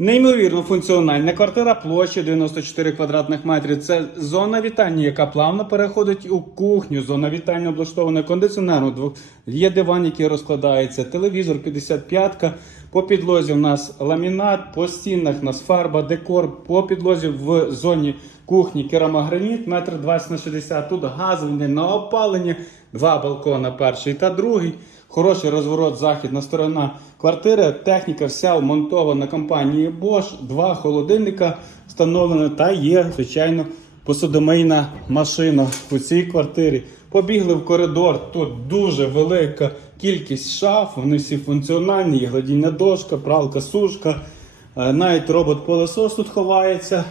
Неймовірно функціональна квартира площі 94 квадратних метрів. Це зона вітання, яка плавно переходить у кухню. Зона вітання облаштована кондиціонером. Є диван, який розкладається, телевізор 55 По підлозі у нас ламінат, по стінах у нас фарба, декор. По підлозі в зоні кухні керамограніт, метр 20 на 60. Тут газовне на опалення, два балкона, перший та другий. Хороший розворот, західна сторона квартири. Техніка вся вмонтована компанією Bosch, два холодильника встановлено та є, звичайно, посудомийна машина у цій квартирі. Побігли в коридор. Тут дуже велика кількість шаф. Вони всі функціональні. Є гладільна дошка, пралка, сушка. Е, Навіть робот-пилосос тут ховається.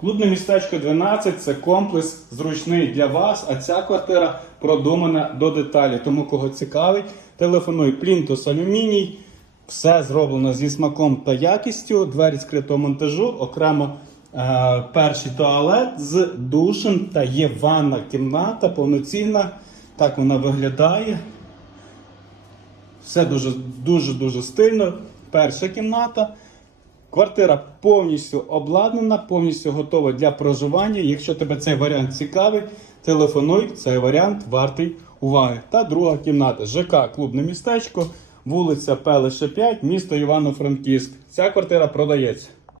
Клубне містечко 12 це комплекс зручний для вас, а ця квартира продумана до деталі. Тому кого цікавить, телефонуй плінтус алюміній. Все зроблено зі смаком та якістю. Двері скритого монтажу, окремо е, перший туалет з душем та є ванна кімната повноцінна. Так вона виглядає. Все дуже дуже дуже стильно. Перша кімната. Квартира повністю обладнана, повністю готова для проживання. Якщо тебе цей варіант цікавий, телефонуй, цей варіант вартий уваги. Та друга кімната ЖК Клубне містечко, вулиця Пелише 5, місто Івано-Франківськ. Ця квартира продається.